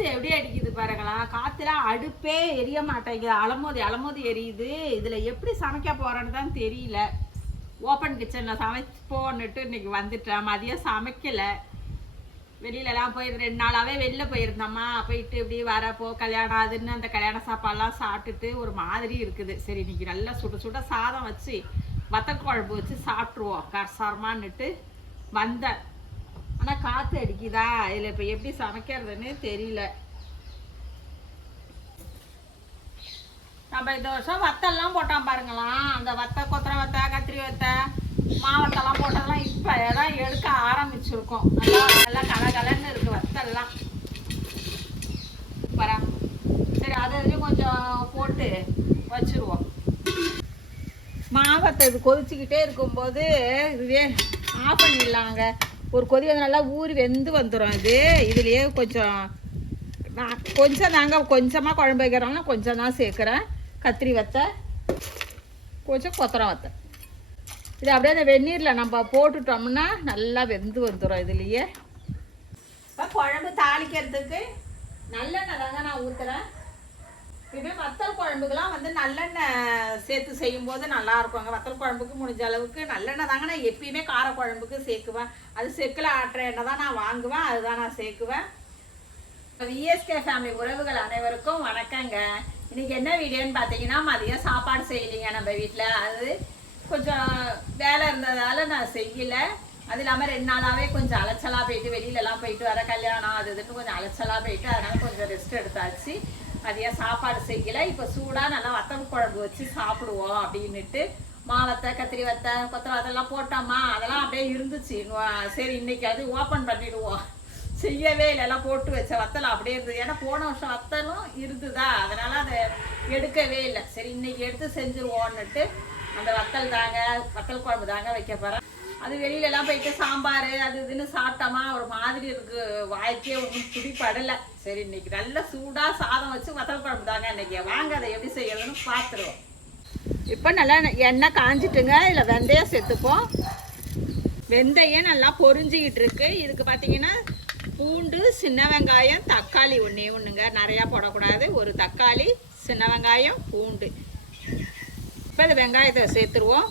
காற்று எப்படி அடிக்குது பாருங்களா? காற்றுலாம் அடுப்பே எரிய மாட்டேங்குது. அலமோதி அலமோதி எரியுது. இதில் எப்படி சமைக்க போகிறேன்னு தான் தெரியல. ஓப்பன் கிச்சனில் சமைப்போன்னுட்டு இன்றைக்கி வந்துட்டேன் மதியம் சமைக்கலை. வெளியிலலாம் போய் ரெண்டு நாளாகவே வெளில போயிருந்தோம்மா. போயிட்டு இப்படி வரப்போ கல்யாணம் அதுன்னு அந்த கல்யாண சாப்பாடுலாம் சாப்பிட்டுட்டு ஒரு மாதிரி இருக்குது. சரி இன்னைக்கு நல்லா சுட சுட சாதம் வச்சு வத்த குழம்பு வச்சு சாப்பிட்ருவோம் கரசாரமான்னுட்டு வந்தேன். ஆனா காத்து அடிக்குதா? இதுல இப்ப எப்படி சமைக்கிறதுன்னு தெரியல. நம்ம இந்த வருஷம் வத்தெல்லாம் போட்டோம் பாருங்களாம் அந்த வத்த கொத்தரை வத்த கத்திரி வத்த மாவட்டெல்லாம் போட்டதெல்லாம் இப்ப தான் எடுக்க ஆரம்பிச்சிருக்கோம். நல்லா நல்லா கலகலன்னு இருக்கு வத்தெல்லாம். பரா. சரி அதை இதுலயும் கொஞ்சம் போட்டு வச்சிருவோம். மாவத்தை இது கொதிச்சுக்கிட்டே இருக்கும்போது இதுவே ஆஃப் பண்ணிடலாங்க ஒரு கொதி வந்து நல்லா ஊறி வெந்து வந்துடும் இது இதுலேயே கொஞ்சம் நான் கொஞ்சம் தாங்க கொஞ்சமாக குழம்பு வைக்கிறோம்னா கொஞ்சம் தான் சேர்க்குறேன். கத்திரி வத்தை கொஞ்சம் கொத்தரை வத்தை. இது அப்படியே அந்த வெந்நீரில் நம்ம போட்டுட்டோம்னா நல்லா வெந்து வந்துடும் இதுலேயே. இப்போ குழம்பு தாளிக்கிறதுக்கு நல்லெண்ணெய் தாங்க நான் ஊற்றுறேன் இதுவே வத்தல் குழம்புக்கெல்லாம் வந்து நல்லெண்ணெய் சேர்த்து செய்யும்போது நல்லா இருக்குங்க வத்தல் குழம்புக்கு முடிஞ்ச அளவுக்கு நல்லெண்ணெய் தாங்க. நான் எப்பயுமே கார குழம்புக்கு சேர்க்குவேன். அது செக்கில் ஆட்டுற எண்ணெய் தான் நான் வாங்குவேன். அதுதான் நான் சேர்க்குவேன். விஎஸ்கே ஃபேமிலி உறவுகள் அனைவருக்கும் வணக்கங்க. இன்னைக்கு என்ன வீடியோன்னு பார்த்தீங்கன்னா மதியம் சாப்பாடு செய்யலைங்க நம்ம வீட்டில் அது கொஞ்சம் வேலை இருந்ததால நான் செய்யல. அது இல்லாமல் ரெண்டு நாளாகவே கொஞ்சம் அலைச்சலாக போயிட்டு வெளியிலலாம் போயிட்டு வர கல்யாணம் அது இதுன்னு கொஞ்சம் அலைச்சலாக போயிட்டு அதனால் கொஞ்சம் ரெஸ்ட் எடுத்தாச்சு. மதியம் சாப்பாடு செய்யல. இப்போ சூடாக நல்லா வத்தல் குழம்பு வச்சு சாப்பிடுவோம் அப்படின்னுட்டு மாவத்தை கத்திரி வத்தை கொத்தரை அதெல்லாம் போட்டோமா? அதெல்லாம் அப்படியே இருந்துச்சு. சரி இன்னைக்கு அது ஓப்பன் பண்ணிடுவோம். செய்யவே இல்லை. எல்லாம் போட்டு வச்ச வத்தல் அப்படியே இருந்தது. ஏன்னா போன வருஷம் வத்தலும் இருந்துதா? அதனால அதை எடுக்கவே இல்லை. சரி இன்னைக்கு எடுத்து செஞ்சுருவோன்னுட்டு அந்த வத்தல் தாங்க வத்தல் குழம்பு தாங்க வைக்க போகிறேன் அது வெளியில எல்லாம் போயிட்டு சாம்பார் அது இதுன்னு சாப்பிட்டோமா ஒரு மாதிரி இருக்கு. வாய்க்கே ஒன்றும் பிடிப்படலை சரி இன்னைக்கு நல்ல சூடாக சாதம் வச்சு வத்தல் குழம்பு தாங்க இன்னைக்கு. வாங்க அதை எப்படி செய்யறதுன்னு பார்த்துருவோம். இப்போ நல்லா எண்ணெய் காஞ்சிட்டுங்க. இதில் வெந்தயம் சேர்த்துப்போம். வெந்தயம் நல்லா பொறிஞ்சிக்கிட்டு இருக்கு. இதுக்கு பார்த்தீங்கன்னா பூண்டு சின்ன வெங்காயம் தக்காளி ஒன்றே ஒன்றுங்க. நிறையா போடக்கூடாது. ஒரு தக்காளி சின்ன வெங்காயம் பூண்டு. இப்போ இந்த வெங்காயத்தை சேர்த்துருவோம்.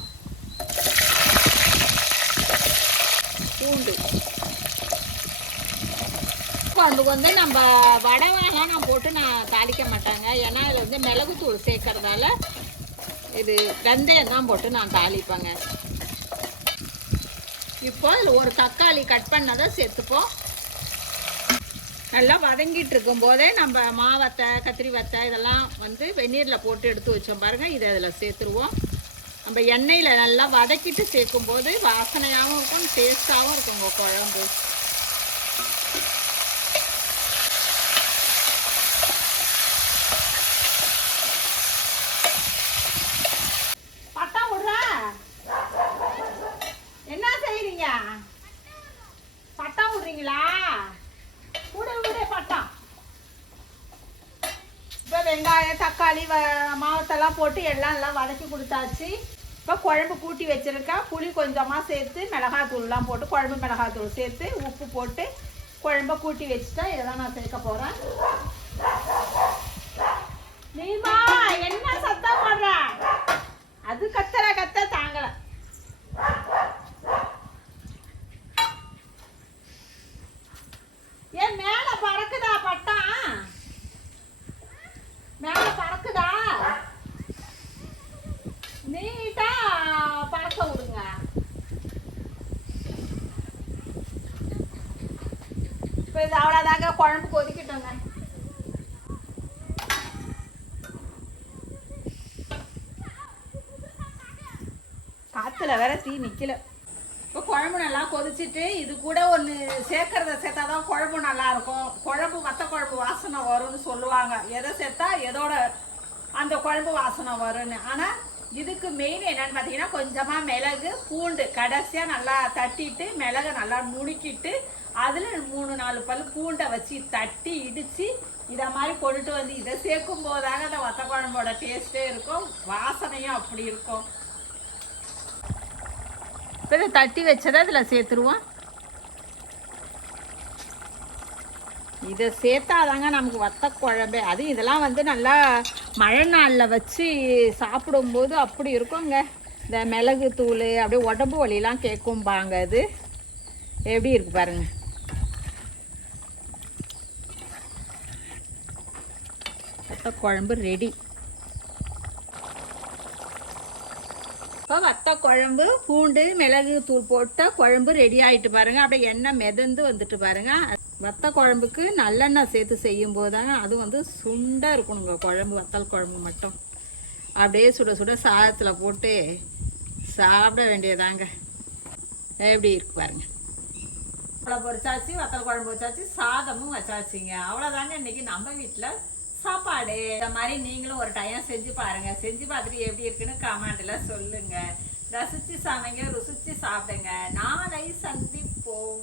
பூண்டு குழம்புக்கு வந்து நம்ம வடவெல்லாம் நான் போட்டு நான் தாளிக்க மாட்டாங்க. ஏன்னா அதில் வந்து மிளகுத்தூள் சேர்க்கறதால இது வெந்தயம் தான் போட்டு நான் தாளிப்பேங்க. இப்போ அதில் ஒரு தக்காளி கட் பண்ணதை சேர்த்துப்போம். நல்லா வதங்கிட்டு இருக்கும் போதே நம்ம மாவத்தை கத்திரி வத்தை இதெல்லாம் வந்து வெந்நீரில் போட்டு எடுத்து வச்சோம் பாருங்கள் இதை அதில் சேர்த்துருவோம். நம்ம எண்ணெயில் நல்லா வதக்கிட்டு சேர்க்கும் போது வாசனையாகவும் இருக்கும் டேஸ்ட்டாகவும் உங்கள் குழம்பு. பட்டா விடுறா என்ன பட்டா விடுறீங்களா விடு இப்போ வெங்காயம் தக்காளி வ போட்டு எல்லாம் எல்லாம் வதக்கி கொடுத்தாச்சு. இப்போ குழம்பு கூட்டி வச்சுருக்கா. புளி கொஞ்சமாக சேர்த்து மிளகாத்தூள்லாம் போட்டு குழம்பு மிளகாத்தூள் சேர்த்து உப்பு போட்டு குழம்ப கூட்டி வச்சுட்டா இதை தான் நான் சேர்க்க போகிறேன் நீமா என்ன சத்தம் போடுற? அது கத்துற கத்த இது அவ்வளோதாங்க குழம்பு கொதிக்கிட்டோங்க. காத்துல வேற தீ நிக்கல. இப்போ குழம்பு நல்லா கொதிச்சிட்டு இது கூட ஒன்று சேர்க்கறத சேர்த்தா தான் குழம்பு நல்லா இருக்கும். குழம்பு வத்த குழம்பு வாசனை வரும்னு சொல்லுவாங்க. எதை சேர்த்தா எதோட அந்த குழம்பு வாசனை வரும்னு. ஆனால் இதுக்கு மெயின் என்னன்னு பார்த்தீங்கன்னா கொஞ்சமாக மிளகு பூண்டு கடைசியாக நல்லா தட்டிட்டு மிளகை நல்லா நுணுக்கிட்டு அதில் மூணு நாலு பல் பூண்டை வச்சு தட்டி இடித்து இதை மாதிரி கொண்டுட்டு வந்து இதை சேர்க்கும் போதாக அந்த வத்த குழம்போட டேஸ்ட்டே இருக்கும் வாசனையும் அப்படி இருக்கும். இப்போ தட்டி வச்சதை இதில் சேர்த்துருவோம். இதை சேர்த்தாதாங்க நமக்கு வத்த குழம்பு. அது இதெல்லாம் வந்து நல்லா மழை நாளில் வச்சு சாப்பிடும்போது அப்படி இருக்குங்க. இந்த மிளகு தூள் அப்படியே உடம்பு வலிலாம் கேட்கும்பாங்க அது. எப்படி இருக்கு பாருங்க. வத்த குழம்பு ரெடி இப்போ வத்த குழம்பு பூண்டு மிளகு தூள் போட்ட குழம்பு ரெடி ஆயிட்டு பாருங்க. அப்படியே எண்ணெய் மிதந்து வந்துட்டு பாருங்க. வத்த குழம்புக்கு நல்லெண்ணெய் சேர்த்து செய்யும் போது தாங்க அது வந்து சுண்டாக இருக்கணுங்க. குழம்பு வத்தல் குழம்பு மட்டும். அப்படியே சுட சுட சாதத்தில் போட்டு சாப்பிட வேண்டியதாங்க. எப்படி இருக்கு பாருங்க. அவ்வளோ பொரிச்சாச்சு வத்தல் குழம்பு வச்சாச்சு சாதமும் வச்சாச்சுங்க. அவ்வளோதாங்க இன்னைக்கு நம்ம வீட்டில் சாப்பாடு. இந்த மாதிரி நீங்களும் ஒரு டைம் செஞ்சு பாருங்க. செஞ்சு பார்த்துட்டு எப்படி இருக்குன்னு கமெண்டில் சொல்லுங்க. ரசிச்சு சமைங்க ருசிச்சு சாப்பிடுங்க. நாளை சந்திப்போம்.